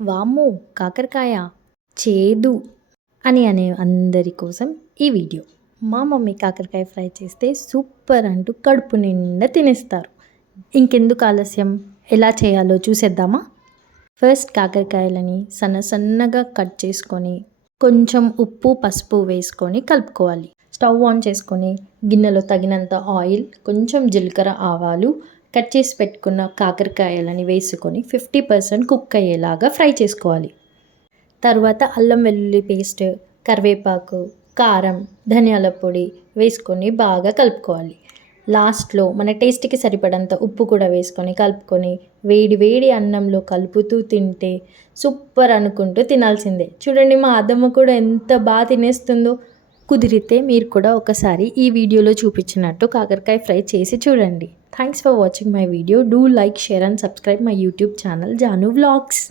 వామ్మో! కాకరకాయ చేదు అనే అందరి కోసం ఈ వీడియో. మా మమ్మీ కాకరకాయ ఫ్రై చేస్తే సూపర్ అంటూ కడుపు నిండా తినేస్తారు. ఇంకెందుకు ఆలస్యం, ఎలా చేయాలో చూసేద్దామా? ఫస్ట్ కాకరకాయలని సన్నగా కట్ చేసుకొని కొంచెం ఉప్పు, పసుపు వేసుకొని కలుపుకోవాలి. స్టవ్ ఆన్ చేసుకొని గిన్నెలో తగినంత ఆయిల్, కొంచెం జీలకర్ర, ఆవాలు, కట్ చేసి పెట్టుకున్న కాకరకాయలని వేసుకొని 50% కుక్ అయ్యేలాగా ఫ్రై చేసుకోవాలి. తర్వాత అల్లం వెల్లుల్లి పేస్ట్, కరివేపాకు, కారం, ధనియాల పొడి వేసుకొని బాగా కలుపుకోవాలి. లాస్ట్లో మన టేస్ట్కి సరిపడంత ఉప్పు కూడా వేసుకొని కలుపుకొని వేడి వేడి అన్నంలో కలుపుతూ తింటే సూపర్ అనుకుంటూ తినాల్సిందే. చూడండి మా అద్దమ్మ కూడా ఎంత బాగా తినేస్తుందో. కుదిరితే మీరు కూడా ఒకసారి ఈ వీడియోలో చూపించినట్టు కాకరకాయ ఫ్రై చేసి చూడండి. Thanks for watching my video. Do like, share and subscribe my YouTube channel Janu vlogs.